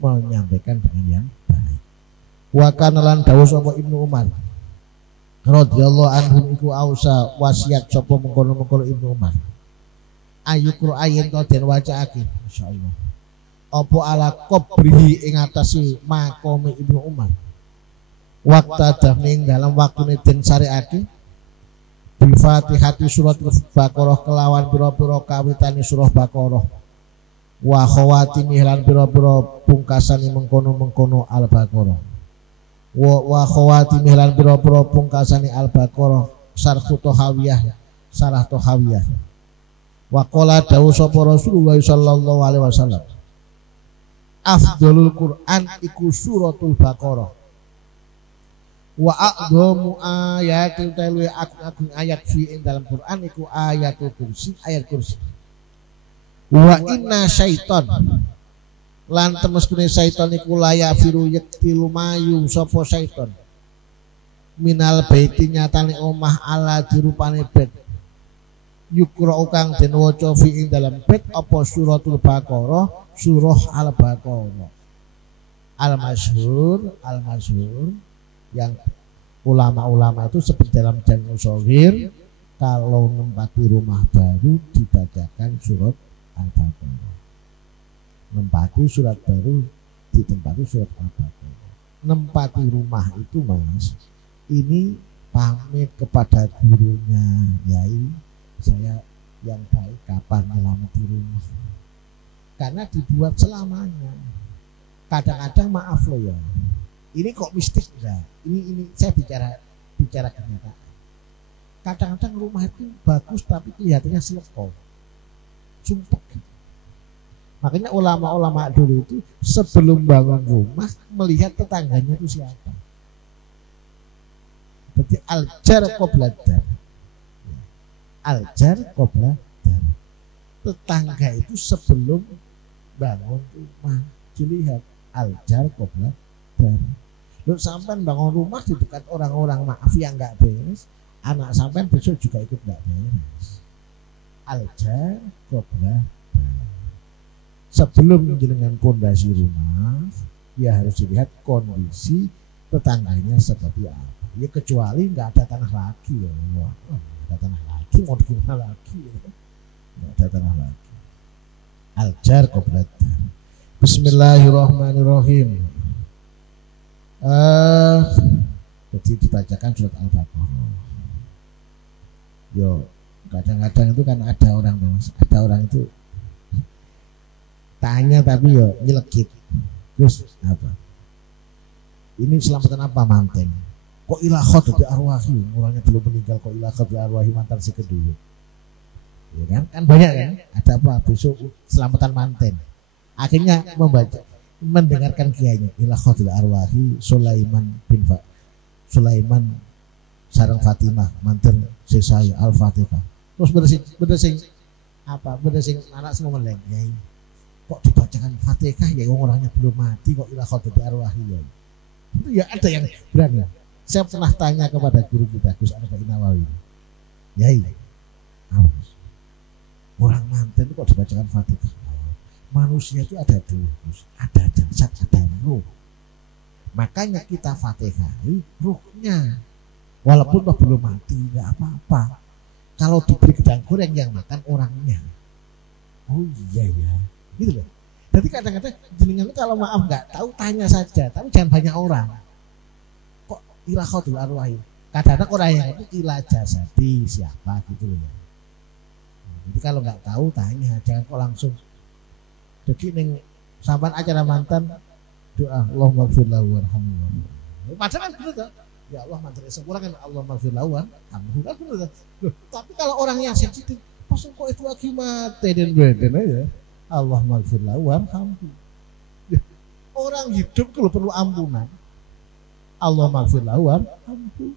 menyampaikan dengan yang baik. Wa kana lan dawuh sapa Ibnu Umar radhiyallahu anhu iku ausa wasiat sapa mengkono-mengkono Ibnu Umar. Ayu Qur'an to den wacaake masyaallah. Apa ala qabrihi ing atase makome Ibnu Umar. Waktu dafning dalam waktune den syariake bi Fatihati surat Baqarah kelawan pira-pira kawitane surah Baqarah wa khawatimi lan pira-pira pungkasane mengkono-mengkono Al-Baqarah wa khawatimi lan pira-pira pungkasane Al-Baqarah sarhu Tahawiyah sarah Tahawiyah wa qala dawu sapa Rasulullah sallallahu alaihi wasallam afdhalul Quran iku suratul Baqarah wa a'dhamu ayatil talwi agung ayat fi dalam Quran iku ayatul kursi ayat kursi wa inna syaiton lan temestune syaiton iku laya firu yakti lumayu sapa syaiton minal baiti nyatane omah ala dirupane bed yukra kang den waca fi dalam bed apa suratul Baqarah surah Al-Baqarah al-masyhur yang ulama-ulama itu seperti dalam Jami' Shaghir kalau nempati rumah baru dibacakan surat Al-Baqarah, nempati surat baru ditempati surat Al-Baqarah. Nempati rumah itu mas, ini pamit kepada gurunya, yai saya yang baik kapan nyelamati rumah, karena dibuat selamanya. Kadang-kadang maaf loh ya, ini kok mistik enggak? Ini saya bicara kenyataan. Kadang-kadang rumah itu bagus tapi kelihatannya selepok, sumpek gitu. Makanya ulama-ulama dulu itu sebelum bangun rumah melihat tetangganya itu siapa. Berarti aljar qobladar. Aljar qobladar. Tetangga itu sebelum bangun rumah dilihat aljar qobladar. Lu sampai bangun rumah di dekat orang-orang maaf yang nggak beres, anak sampai besok juga ikut nggak beres. Aljar qobladar. Sebelum menjalankan pondasi rumah, ya harus dilihat kondisi tetangganya seperti apa. Ya kecuali nggak ada tanah lagi ya, nggak ada tanah lagi, mau gimana lagi ya, nggak ada tanah lagi. Aljar qobladar. Bismillahirrahmanirrahim. Jadi dibacakan surat Al-Baqarah. Yo, kadang-kadang itu kan ada orang mas, ada orang itu tanya tapi yo nyelekit. Terus apa? Ini selamatan apa manten? Kok ilakhot di arwahi, orangnya belum meninggal kok ilakhot di arwahi mantan si kedua. Ya kan? Kan banyak kan? Ada apa? Besok selamatan manten. Akhirnya mendengarkan kiainya ilakhot di arwahi Sulaiman sareng Fatimah manten sesai Al-Fatihah. Terus bersing apa? Bersing anak semua meleng. Yai. Kok dibacakan Fatihah ya orangnya belum mati kok ilakhot di arwahi ya. Itu ya ada yang berani. Saya pernah tanya kepada guru kita Gus Arba'in Nawawi. Yai, orang manten kok dibacakan Fatihah? Manusia itu ada dua, ada jasad, ada ruh. Makanya kita Fatihahi ruhnya. Walaupun belum mati, nggak apa-apa. Kalau diberi gedang goreng yang makan orangnya. Oh iya ya, gitu loh. Jadi kadang-kadang jenengan itu kalau maaf nggak tahu tanya saja, tapi jangan banyak orang. Kok ilakhotul arwahi? Kadang-kadang orang yang itu ila jasadi siapa gitu loh. Jadi kalau nggak tahu tanya, jangan kok langsung. Jadi neng sampan acara mantan doa Allahumma ighfir lahu warhamhu. Padahal kan bener tuh. Ya Allah mantan sempurna kan Allahumma ighfir lahu warhamhu. Kan bener tuh. Tapi kalau orang yang sensitif, pas kok itu lagi mati dan beden aja. Allahumma ighfir lahu warhamhu. Orang hidup kalau perlu ampunan. Allahumma ighfir lahu warhamhu.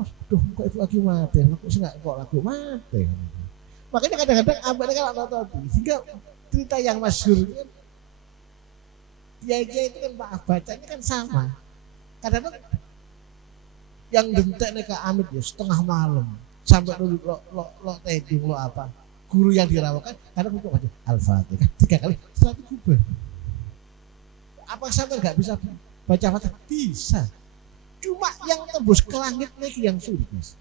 Aduh kok itu lagi mati. Kok lagu mati. Makanya kadang-kadang abadnya kalau nonton sehingga cerita yang masyhur itu kan kiai-kiai itu kan maaf bacanya kan sama. Kadang-kadang yang dentek nih ke Amit ya setengah malam sampai lo teding lo apa guru yang dirawakan kadang untuk baca Al-Fatihah 3 kali setelah itu kubur. Apa sampai nggak bisa baca Fatihah? Bisa. Cuma yang tembus ke langit nih yang sulit mas.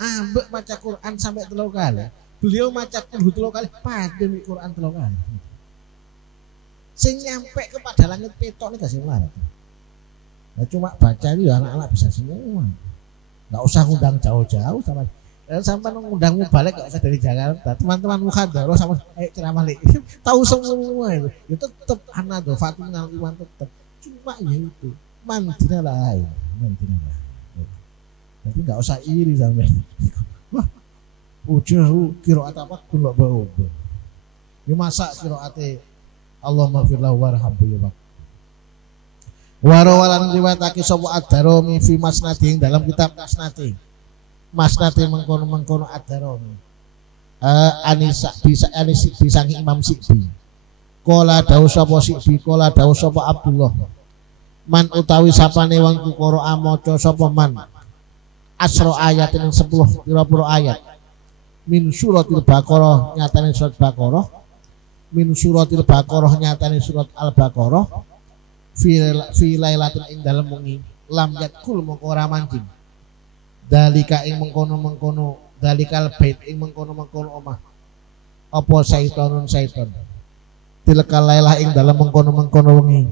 Ambek baca Quran sampai 3 kali. Beliau maca 3 kali padha Quran 3 kali. Sing nyampe kepada langit petok nih kasih melarat. Nah, cuma baca itu ya anak-anak bisa semua. nggak usah ngundang jauh-jauh sama sampai ngundangmu balik nggak usah dari Jakarta, teman-teman mukhadharah sama ceramah tahu semua itu tetap anak tuh Fatimah Iman tetap cuma ya itu mantina lain tapi nggak usah iri sampai wah ujuh kiroat apa kulok bau ya masa kiroate Allah maghfirlahu warhamhu ya Pak warawalan riwayatake sapa ad-Darimi fi masnadi dalam kitab Masnadi mengkono ad-Darimi Anisa bisa Imam Si'bi Kola dawu sapa Si'bi Kola dawu sapa Abdullah man utawi sapane wong Qur'an maca sapa man asro ayat yang 10 pira-pira ayat min suratil Baqarah nyatane surat Baqarah min suratil Baqarah nyatane surat Al-Baqarah fi lailatin ing dalem wengi lam yakul mongko ora mancing dalika ing mengkono dalikal bait ing mengkono omah apa syaiton tilkal lailah ing dalem mengkono wengi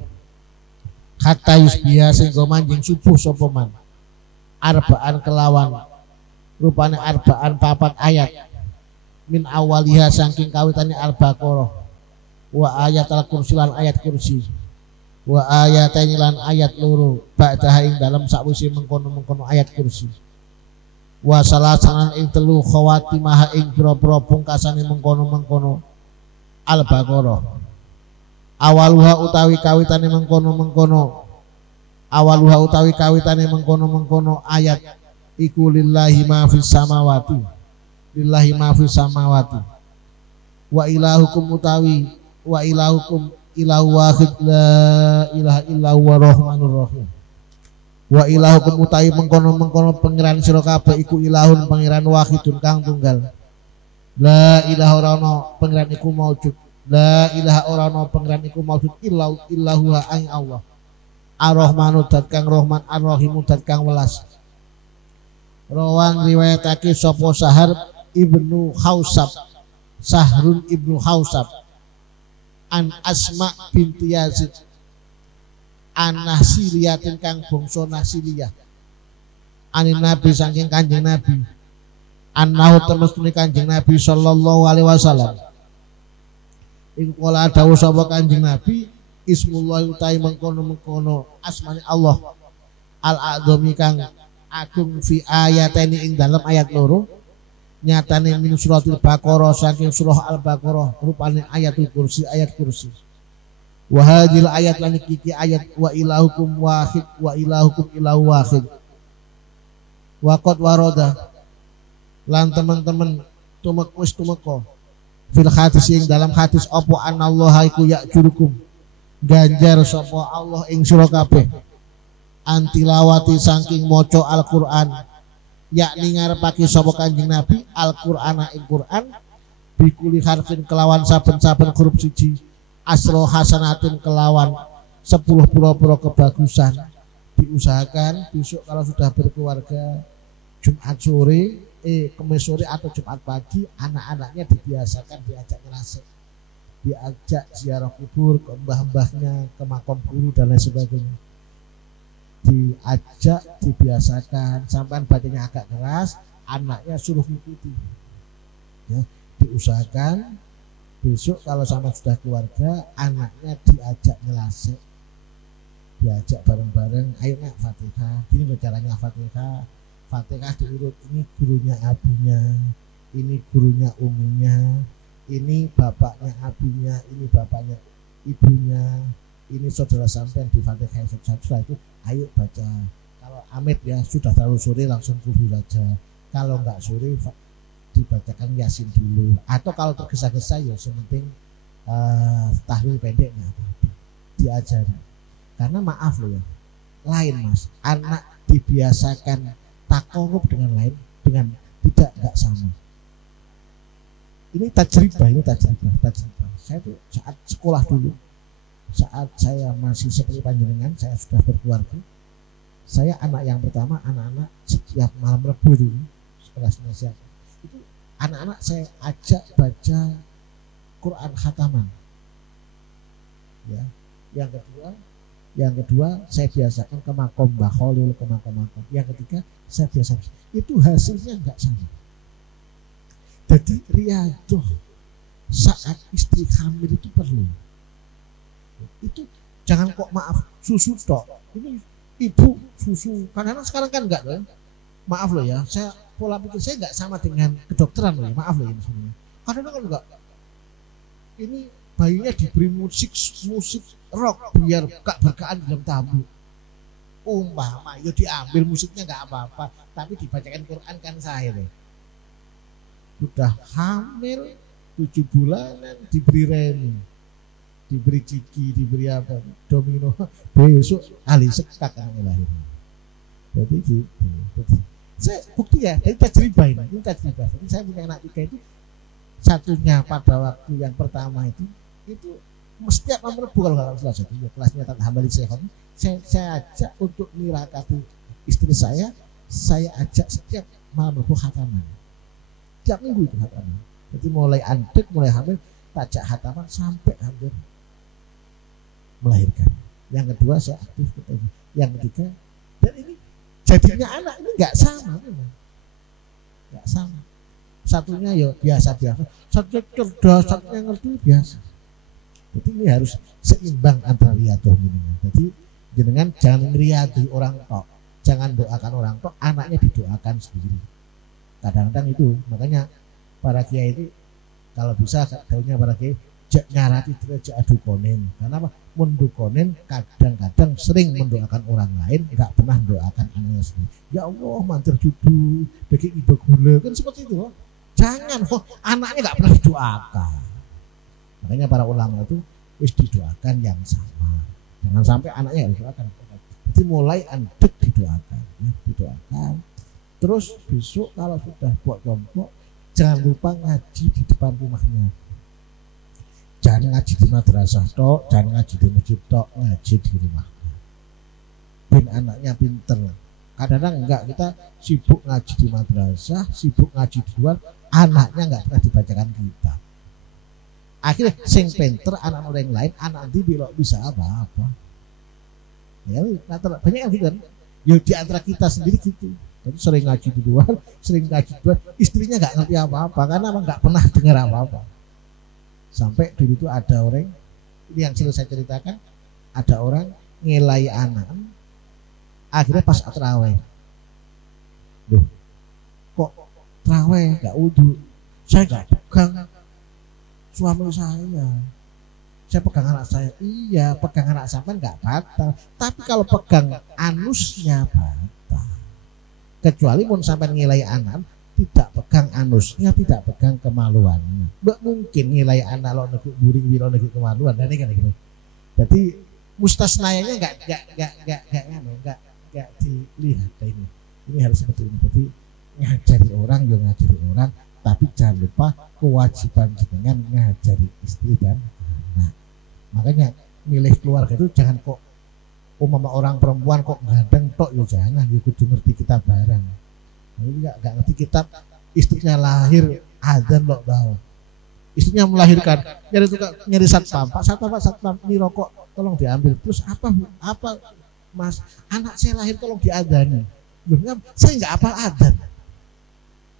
kata yusbiha sehingga manjing subuh sapa man arbaan kelawan rupane arbaan papat ayat min awaliha saking kawitane Al-Baqarah wa ayat al-kursi lan ayat kursi wa ayataini lan ayat loro ba'daha ing dalem sakwise mengkono ayat kursi wa salasanan ing telu khawatimah ing pira-pira pungkasane mengkono Al-Baqarah awaluha utawi kawitane mengkono ayat iku lillahi ma fis samawati wa ilahukum ilahu wahid la ilaha illa huwa rahmanur rahim wa ilahukum utawi mengkono pangeran sira kabeh iku ilahun pangeran wahidun kang tunggal la ilaha ora ana pangeran iku maujud la ilaha ora ana pangeran iku maujud illahu ang Allah ar-rahmanu dat kang rahman ar-rahimu dat kang welas rawan riwayatake sapa Sahrun ibnu Hausab an Asma binti Yazid an Nasiliyatin kang bangsa Nasiliyah anin Nabi saking Kanjeng Nabi annahu temestune Kanjeng Nabi sallallahu alaihi wasallam ing kala dawuh sapa Kanjeng Nabi ismullah utai mengkono asmane Allah al-adzami kang agung fi ayateni ing dalam ayat loro nyatane min suratil Baqarah saking surah Al-Baqarah rupane ayatul kursi ayat kursi wa hadhil ayat lan iki ayat wa ilahukum wahid wa ilahukum ilahu wahid wa qad warada lan teman-teman tumeka fil hadis ing dalam hadis apa anallaha iku ya'jurukum ganjar sapa Allah ing sira kabeh antilawati saking maca Al-Qur'an yakni ngarepake sapa Kanjeng Nabi Al-Qur'ana ing Qur'an bikuli harfin kelawan saben-saben huruf siji asro hasanatin kelawan 10 pura-pura kebagusan diusahakan besok kalau sudah berkeluarga Jumat sore Kamis sore atau Jumat pagi anak-anaknya dibiasakan diajak ngerasik diajak ziarah kubur ke mbah-mbahnya ke makam guru dan lain sebagainya diajak dibiasakan sampai badannya agak keras anaknya suruh mengikuti ya, diusahakan besok kalau sama sudah keluarga anaknya diajak ngelasik diajak bareng-bareng ayo nak Fatihah gini caranya Fatihah diurut ini gurunya abinya ini gurunya uminya ini bapaknya abinya ini bapaknya ibunya ini saudara sampean di Fatihah setelah itu ayo baca kalau amit ya sudah terlalu sore langsung kudu saja kalau enggak sore dibacakan Yasin dulu atau kalau tergesa-gesa ya sementing tahlil pendeknya diajari karena maaf loh ya lain mas anak dibiasakan takorup dengan lain dengan tidak enggak sama ini tajribah saya tuh saat sekolah dulu saat saya masih seperti panjenengan saya sudah berkeluarga saya anak yang pertama anak-anak setiap malam Rebu dulu setelah nasihat itu anak-anak saya ajak baca Quran khataman ya yang kedua Yang kedua, saya biasakan ke makom Mbah Khalil, ke makom-makom. Yang ketiga, saya biasakan. Itu hasilnya enggak sama. Jadi riyadhah saat istri hamil itu perlu. Itu jangan kok maaf susu tok. Ini ibu susu. Karena sekarang kan enggak loh. Maaf loh ya, saya pola pikir saya enggak sama dengan kedokteran loh ya. Maaf loh ini sebenarnya. Karena kan enggak. Ini bayinya diberi musik rock biar gak berkaan dalam tamu. Umpama yo diambil musiknya enggak apa-apa, tapi dibacakan Quran kan sah itu. Sudah hamil 7 bulanan diberi remi, diberi ciki, diberi apa, domino, besok ahli sekak anaknya lahir. Jadi gitu. Saya bukti ya, dari tajribah ini tajribah. Jadi saya punya anak 3 itu, satunya pada waktu yang pertama itu setiap nomor kalau nggak salah satu kelasnya Tante Hambali Sekhon, saya ajak untuk nirakati istri saya ajak setiap malam Rabu khataman, tiap minggu itu khataman. Jadi mulai andek, mulai hamil, tajak khataman sampai hampir melahirkan. Yang kedua saya aktif ketemu. Yang ketiga, dan ini jadinya anak ini nggak sama memang, nggak sama. Satunya ya biasa-biasa, satunya cerdas, satunya ngerti biasa. Jadi ini harus seimbang antara riyadhah jenengan. Jadi jenengan jangan riyadhi orang tok, jangan doakan orang tok, anaknya didoakan sendiri. Kadang-kadang itu makanya para kiai itu kalau bisa tahunya para kiai jak nyarati jak adu konen. Karena apa? Mendukonen kadang-kadang sering mendoakan orang lain, nggak pernah mendoakan anaknya sendiri. Ya Allah, mantir judu, daging ibu gula kan seperti itu. Jangan, anaknya nggak pernah didoakan. Makanya para ulama itu wis didoakan yang sama. Jangan sampai anaknya yang didoakan. Jadi mulai andek didoakan, ya, didoakan. Terus besok kalau sudah buat kelompok, jangan lupa ngaji di depan rumahnya. Jangan ngaji di madrasah tok, jangan ngaji di masjid tok, ngaji di rumahnya. Ben anaknya pinter. Kadang-kadang enggak, kita sibuk ngaji di madrasah, sibuk ngaji di luar, anaknya enggak pernah dibacakan kitab. Akhirnya sing pinter anak orang lain, anak nanti belok bisa apa-apa. Ya, banyak yang gitu kan. Ya di antara kita sendiri gitu. Jadi sering ngaji di luar, sering ngaji di luar, istrinya enggak ngerti apa-apa karena enggak pernah dengar apa-apa. Sampai dulu itu ada orang, ini yang selalu saya ceritakan, ada orang ngelai anak, akhirnya pas terawih, loh, kok terawih gak wudu, saya gak pegang suami saya pegang anak saya, iya pegang anak sampean gak batal, tapi kalau pegang anusnya batal, kecuali pun sampean ngelai anak, tidak pegang anusnya, tidak pegang kemaluannya. Mbak mungkin nilai anak lo negeri buring wiro negeri kemaluan dan ini kan gitu. Jadi mustasnayanya enggak dilihat ini. Ini harus seperti ini. Jadi ngajari orang, ya ngajari orang, tapi jangan lupa kewajiban dengan ngajari istri dan anak. Makanya milih keluarga itu jangan kok umpama orang perempuan kok ngadeng tok, ya jangan, ya kudu ngerti kita bareng. Enggak ngerti kitab, istrinya lahir adzan loh bawah, istrinya melahirkan nyari satpam, pak satpam ini rokok tolong diambil, terus apa mas, anak saya lahir tolong diadzani, saya nggak apal adzan,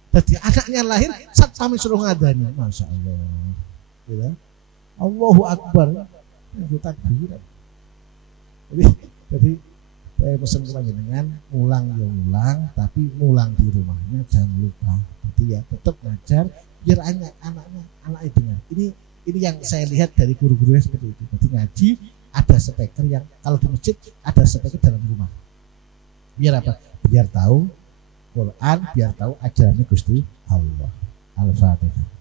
jadi anaknya lahir satpam suruh ngadani, masya Allah, ya. Allahu Akbar, itu takbiran. Jadi saya pesan kepada dengan mulang ya mulang, tapi mulang di rumahnya jangan lupa. Jadi ya tetap ngajar biar anaknya dengar. Ini yang saya lihat dari guru-gurunya seperti itu. Jadi ngaji ada speaker yang kalau di masjid ada speaker dalam rumah. Biar apa? Biar tahu Quran, biar tahu ajarannya Gusti Allah. Al-Fatihah.